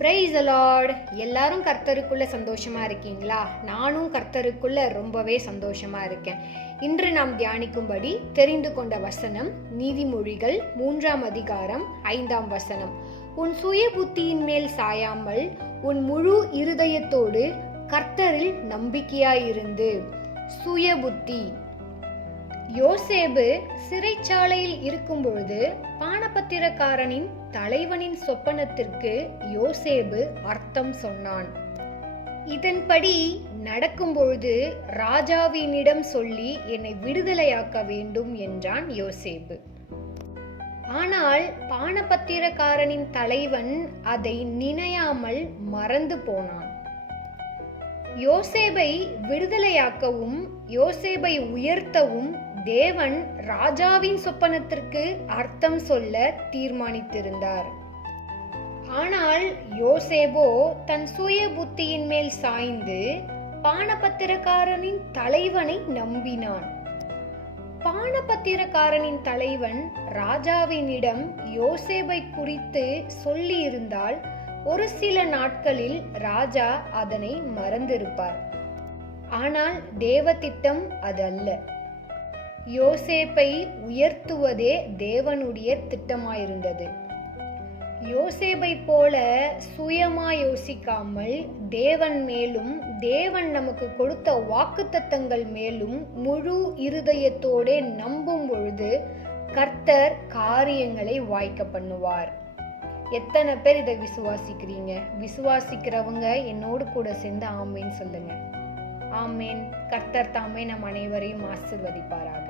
Praise the Lord. எல்லாரும் கர்த்தருக்குள்ள சந்தோஷமா இருக்கீங்களா? நானும் கர்த்தருக்குள்ள ரொம்பவே சந்தோஷமா இருக்கேன். இன்று நாம் தியானிக்கும்படி தெரிந்து கொண்ட வசனம் நீதிமொழிகள் 3ஆம் அதிகாரம் 5ஆம் வசனம். உன் சுய புத்தியின் மேல் சாயாமல் உன் முழு இருதயத்தோடு கர்த்தரில் நம்பிக்கையாயிருந்து. சுய புத்தி. யோசேப்பு சிறைச்சாலையில் இருக்கும் பொழுது பானபத்திரக்காரனின் தலைவனின் சொப்பனத்திற்கு யோசேப்பு அர்த்தம் சொன்னான். இதன்படி நடக்கும் பொழுது ராஜாவினிடம் சொல்லி என்னை விடுதலையாக்க வேண்டும் என்றான் யோசேப்பு. ஆனால் பானபத்திரக்காரனின் தலைவன் அதை நினையாமல் மறந்து போனான். யோசேப்பை விடுதலையாக்கவும் யோசேப்பை உயர்த்தவும் தேவன் ராஜாவின் சொப்பனத்திற்கு அர்த்தம் சொல்ல தீர்மானித்திருந்தார். ஆனால் யோசேப்போ தன் சுய புத்தியின் மேல் சாய்ந்து பானபத்திரக்காரனின் தலைவனை நம்பினான். பானபத்திரக்காரனின் தலைவன் ராஜாவினிடம் யோசேப்பை குறித்து சொல்லியிருந்தால் ஒரு சில நாட்களில் ராஜா அதனை மறந்திருப்பார். ஆனால் தேவ திட்டம் அது அல்ல. யோசேப்பை உயர்த்துவதே தேவனுடைய திட்டமாயிருந்தது. யோசேப்பை போல சுயமா யோசிக்காமல் தேவன் மேலும் தேவன் நமக்கு கொடுத்த வாக்குத்தத்தங்கள் மேலும் முழு இருதயத்தோட நம்பும் பொழுது கர்த்தர் காரியங்களை வாய்க்க பண்ணுவார். எத்தனை பேர் இதை விசுவாசிக்கிறீங்க? விசுவாசிக்கிறவங்க என்னோடு கூட சேர்ந்து ஆமேன் சொல்லுங்க. ஆமேன். கர்த்தர் தாமே நம் அனைவரையும் ஆசீர்வதிப்பாராக.